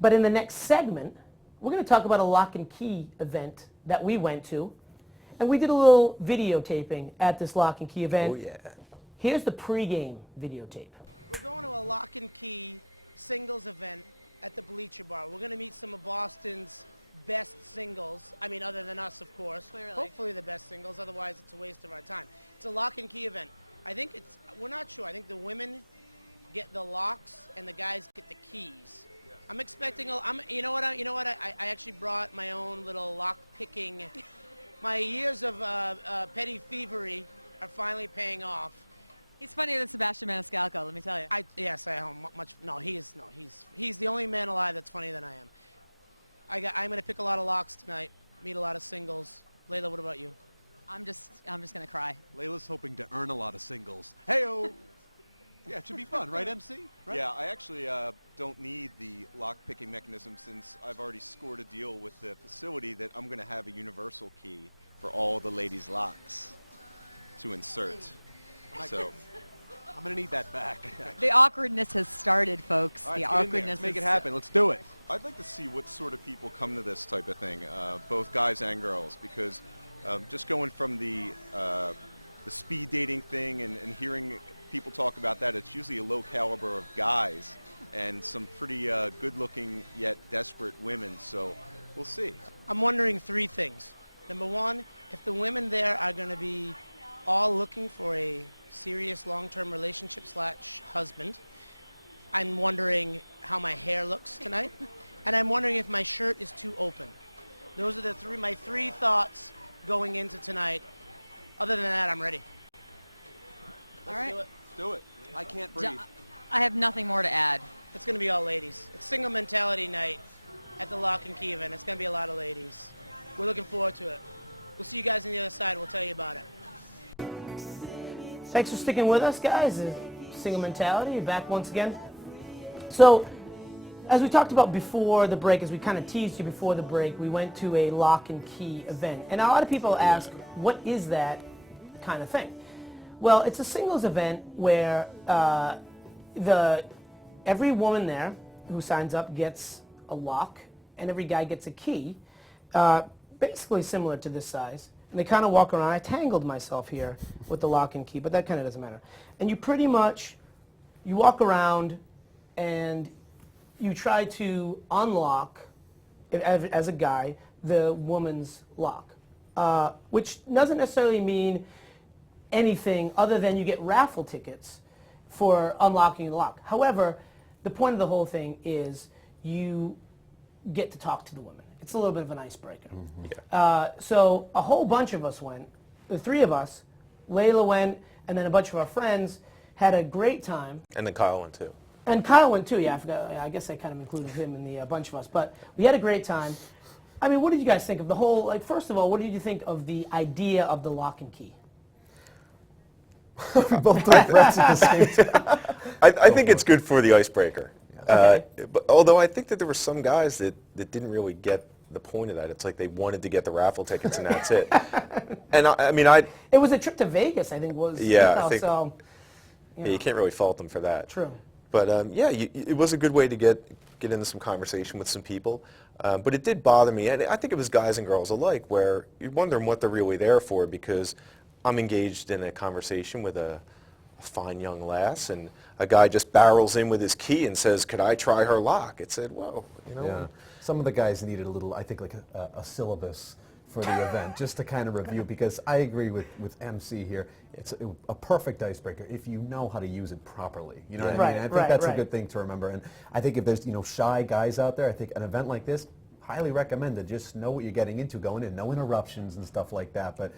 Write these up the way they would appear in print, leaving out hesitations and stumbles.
But in the next segment, we're going to talk about a Lock and Key event that we went to. And we did a little videotaping at this Lock and Key event. Oh, yeah. Here's the pregame videotape. We're going to a Lock and Key singles event at the Bleacher Bar. We're going to meet some of Boston's best singles. I mean, other than us, of course. Clearly. Hopefully the best singles, otherwise it's a waste of our time. It's a Lock and Key event. I think it's, we're not sure. I think the women get the locks and the guys get the keys. I'm expecting, you know what, I actually brought my own little lock picking. My years of petty thievery are finally paying off. He's funnier than Sebastian Maniscalco, let me tell you. Yes, I am much. No, he's the only man alive that's funnier than I am. I'm gonna pick a lot of locks tonight, meet a lot of singles. Layla, what about you? I'm just gonna cry. Layla's hoping to earn a lot of singles. Hey-o! Yeah, it should be fun, right, MC? Right? Yeah, I actually don't need the lock-picking mechanism since I've already scored a deal with the facility that I'm going to have a universal key for all the ladies' locks to insert. So I'm going to need that back. The awkwardness has started, folks. All right, The let's get in there. awkwardness Let's make is- it happen. Let's do it. I'd like to see what sort of people come to this type of thing, both guys and girls, because just going from the speed dating thing and hearing people talk about that, it's usually a low caliber of guys and some pretty good-looking yet desperate women, so we'll see. I'm wondering three things. Number one, if the women there are going to be all looking for a serious long-term relationship / husband, I'm wondering how my hair looks tonight, and I'm wondering if my shirt is too open. Those are my three thoughts going into tonight. Other than that, I'm ready. All right. Let's Do it. I can't breathe. I have nothing more to add. It's going to be all ladies. It's single mentality night at the Lock and Key event. It's going to be a lot of ladies. We're looking forward to it. We'll see you guys on the other side. We'll tell you about it. Thanks for sticking with us, guys. Single mentality, back once again. So, as we talked about before the break, as we kind of teased you before the break, we went to a Lock and Key event. And a lot of people ask, what is that kind of thing? Well, it's a singles event where every woman there who signs up gets a lock, and every guy gets a key, basically similar to this size. And they kind of walk around. I tangled myself here with the lock and key, but that kind of doesn't matter. And you pretty much, you walk around and you try to unlock, as a guy, the woman's lock, which doesn't necessarily mean anything other than you get raffle tickets for unlocking the lock. However, the point of the whole thing is you get to talk to the women. It's a little bit of an icebreaker. Yeah. So a whole bunch of us went, the three of us, Layla went, and then a bunch of our friends had a great time. And then Kyle went too. And Kyle went too, yeah, I forgot. I guess I kind of included him in the bunch of us. But we had a great time. I mean, what did you guys think of the whole, like, first of all, what did you think of the idea of the Lock and Key? We both took breaths at the same time. I think it's good for the icebreaker. Okay. But although I think that there were some guys that didn't really get the point of that. It's like they wanted to get the raffle tickets and that's it. And I mean, It was a trip to Vegas, I think, was. Yeah, I think- so. yeah, you can't really fault them for that. True. But yeah, it was a good way to get into some conversation with some people. But it did bother me, and I think it was guys and girls alike, where you're wondering what they're really there for, because I'm engaged in a conversation with a fine young lass, and a guy just barrels in with his key and says, "Could I try her lock?" It said, "Whoa, you know." Yeah. Some of the guys needed a little, I think, like a syllabus for the event, just to kind of review, because I agree with MC here. It's a perfect icebreaker if you know how to use it properly. You know what I Right, mean? I think right, that's right. a good thing to remember. And I think if there's shy guys out there, I think an event like this, highly recommended. Just know what you're getting into going in, no interruptions and stuff like that. But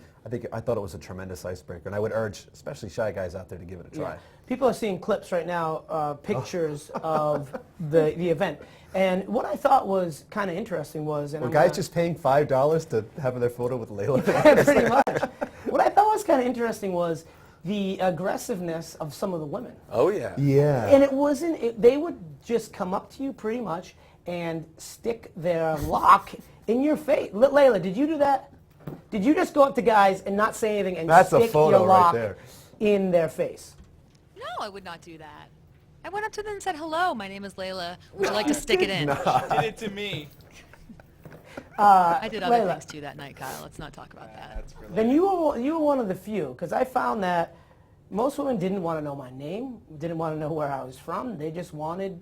I thought it was a tremendous icebreaker, and I would urge, especially shy guys out there, to give it a try. Yeah. People are seeing clips right now, pictures of the event. And what I thought was kind of interesting was... And Were I'm guys not- just paying $5 to have their photo with Layla? Pretty much. What I thought was kind of interesting was the aggressiveness of some of the women. Oh yeah. Yeah. And it wasn't, they would just come up to you pretty much and stick their lock in your face. Layla, did you do that? Did you just go up to guys and not say anything and That's a stick photo your right lock there. in their face? No, I would not do that. I went up to them and said, hello, my name is Layla. Would you like to stick it in? Did it to me. I did other Layla. things too that night, Kyle. Let's not talk about that. Then you were one of the few, because I found that most women didn't want to know my name, didn't want to know where I was from. They just wanted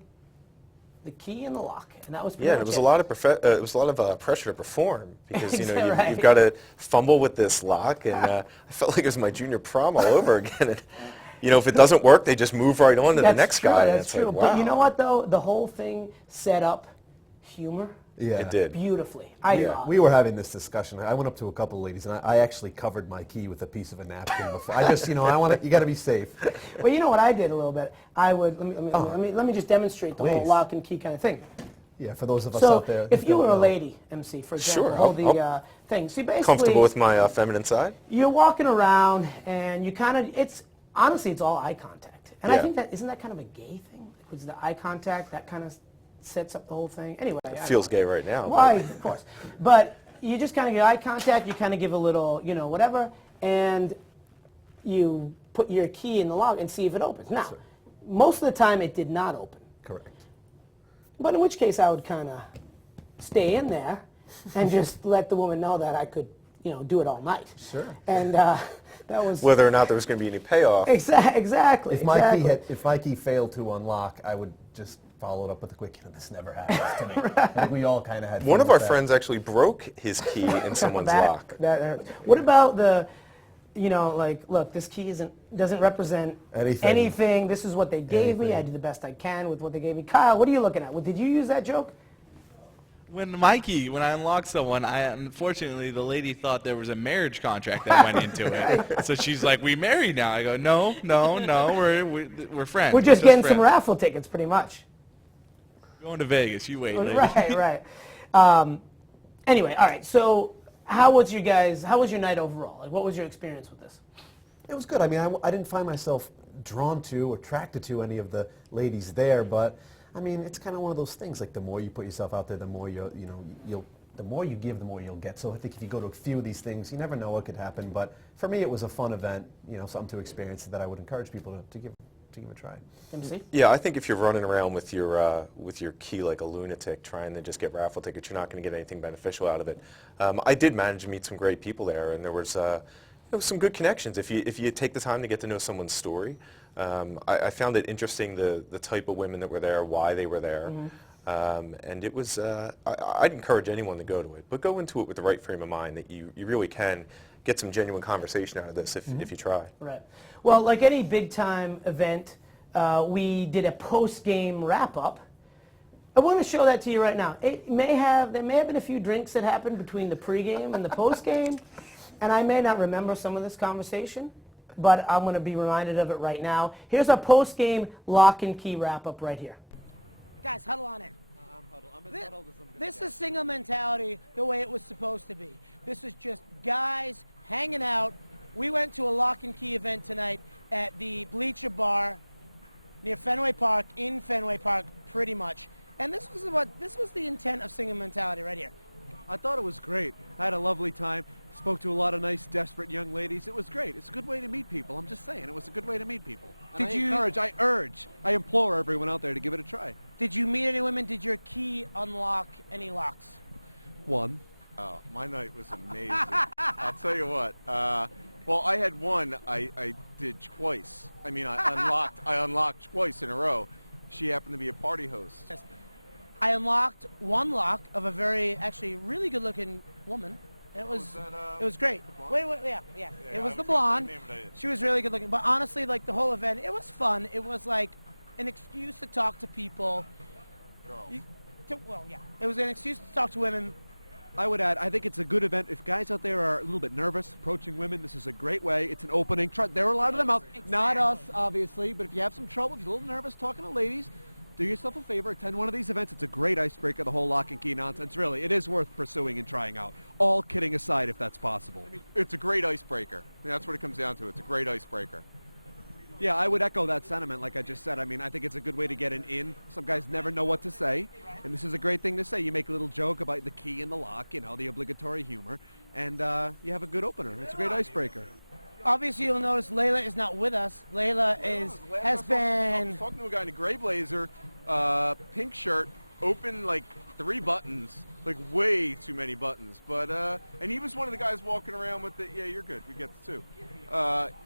the key and the lock, and that was pretty Yeah, much and it was it. a lot of pressure to perform because you know Exactly right. you've got to fumble with this lock, and I felt like it was my junior prom all over again. And, you know, if it doesn't work, they just move right on to the That's next true, guy. and That's it's true. Like, But you know wow. what, though? The whole thing set up humor Yeah. It did. beautifully. I Yeah, thought. we were having this discussion. I went up to a couple of ladies, and I actually covered my key with a piece of a napkin before. I just, you know, you got to be safe. Well, you know what I did a little bit? I would let me just demonstrate the whole Please. lock and key kind of thing. Yeah, for those of us So, out there. if that you don't were a know. lady, MC, for example, Sure, hold I'll- the thing. See, basically, Comfortable with my feminine side? you're walking around, and you kind of, honestly, it's all eye contact. And I Yeah. think isn't that kind of a gay thing? Because the eye contact, that kind of sets up the whole thing. Anyway. It feels gay right now. Why, of course. But you just kind of get eye contact, you kind of give a little, you know, whatever, and you put your key in the lock and see if it opens. Now, most of the time it did not open. Correct. But in which case I would kind of stay in there and just let the woman know that I could, you know, do it all night. Sure. And that was... Whether or not there was going to be any payoff. Exactly. If my key failed to unlock, I would just follow it up with a quick, you know, this never happens to me. I think we all kind of had One fun of our with that. friends actually broke his key in someone's lock. That hurts. What about the, you know, like, look, this key doesn't represent Anything. This is what they gave me. I did the best I can with what they gave me. Kyle, what are you looking at? Well, did you use that joke? When I unlocked someone, unfortunately the lady thought there was a marriage contract that went into it. So she's like, "We married now." I go, "No, we're friends. We're just getting some friends. raffle tickets, pretty much. Going to Vegas. You wait, lady." Right. Anyway, all right. So, how was your night overall? Like, what was your experience with this? It was good. I mean, I didn't find myself drawn to or attracted to any of the ladies there, but I mean, it's kind of one of those things. Like, the more you put yourself out there, the more the more you give, the more you'll get. So I think if you go to a few of these things, you never know what could happen. But for me, it was a fun event. You know, something to experience that I would encourage people to give a try. MC? Yeah, I think if you're running around with your key like a lunatic trying to just get raffle tickets, you're not going to get anything beneficial out of it. I did manage to meet some great people there, and there was some good connections. If you take the time to get to know someone's story, I found it interesting the type of women that were there, why they were there, and it was. I'd encourage anyone to go to it, but go into it with the right frame of mind that you really can get some genuine conversation out of this if you try. Right. Well, like any big-time event, we did a post-game wrap-up. I want to show that to you right now. There may have been a few drinks that happened between the pregame and the postgame, and I may not remember some of this conversation, but I'm going to be reminded of it right now. Here's our post-game lock and key wrap-up right here. Guys, huddle on in. This is single mentality the way it was supposed to be. This is just guys hanging out. We went to a lock and key event tonight at the Bleacher Bar near Fenway Park, in Fenway Park, pretty much. And this was the intent of single mentality right here. I thought it was great. I had a lovely time. Spoke to a lot of nice, desperate young ladies. It was great. It's a good way to meet people. I'm just saying, it was a good way to meet people. And I implore everyone out there to give it a try. Did you meet any women? Did your key unlock any locks? One. Oh, my night was amazing. I'll tell you what. Well, I had one I did twice. I mean, I unlocked twice in a row. She happened to be a party host. I unlocked one lock of a actually really good-looking woman. It was great. Wait, yeah. It was the blonde. She was really good-looking. But honestly, like the whole event, it was fun. It was like an excuse to talk to people. Girls. It was an excuse to talk to women. I would add, I think it's a good event. If guys out there are a little bit nervous approaching women, this is a great way. It's an opening. There are a lot of them out. Not us, obviously, but if you have some trouble, if you're a little nervous talking to ladies, do yourself a favor, attend one of these events. It's a great icebreaker, the whole lock and key nonsense. Really, it is worth pursuing and trying out. All kidding aside, if that's possible. It's a great icebreaker. I mean, that's what it comes down to. It's a great icebreaker. Yeah, I would echo that sentiment, like I just said. I mean, I think it's a good way to get an in. Some guys never know what to say, and this is a great thing to say. You make a little joke about the key and the lock, you know, the obligatory humor, and you have a good opener. It's a great icebreaker. obviously you'll notice Layla is not with us. Layla has I been... was talking to a guy in a gray blazer, pink shirt, open like 3 buttons, like way too many buttons. But and he was one of the guys walking around with the you're good. We get the 2.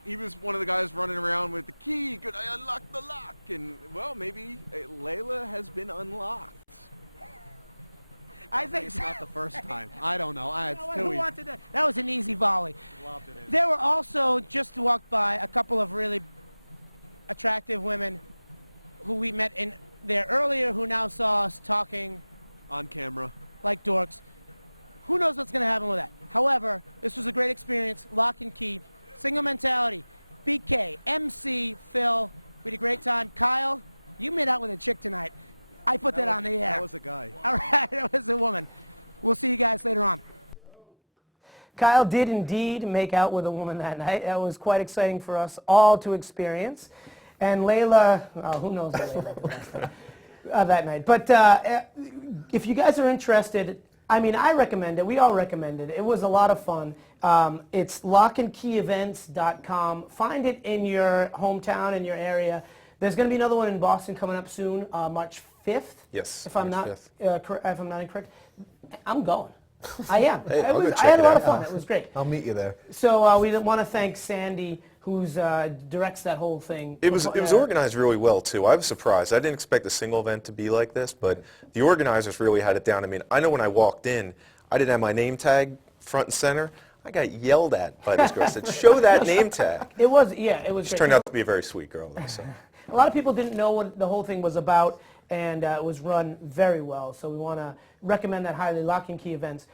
He was one of the guys running around with the key. Could I unlock the lock? And well, maybe Layla has been unlocked. I think It's not the first time. I don't know. It's too Who easy. wanted that? That was an easy volley. Lobbed it in. There were also, just walked by, a couple of really attractive women who we met in there earlier who now saw us talking On camera. like dorks. Who knows what's going to happen with that? However, this was a great experience. Lock and Key. Single Mentality. BK, MC, Phil. We had a great time. Kyle, you made out with a chick tonight. I put that on the air. That was a guy. All right, it was a woman. We'll see you guys later on. Kyle did indeed make out with a woman that night. That was quite exciting for us all to experience. And Layla, who knows what Layla did that night. But if you guys are interested, I mean, I recommend it. We all recommend it. It was a lot of fun. It's lockandkeyevents.com. Find it in your hometown, in your area. There's going to be another one in Boston coming up soon, March 5th. Yes, If I'm March not 5th. if I'm not incorrect. I'm going. I am. Hey, I'll go I check had a it lot out. of fun. It was great. I'll meet you there. So we want to thank Sandy, who's directs that whole thing. It was organized really well too. I was surprised. I didn't expect a single event to be like this, but the organizers really had it down. I mean, I know when I walked in, I didn't have my name tag front and center. I got yelled at by this girl. Said, "Show that name tag." It was, yeah, it was She great. turned out to be a very sweet girl, though. So. A lot of people didn't know what the whole thing was about, and it was run very well. So we want to recommend that highly, Lock and Key Events.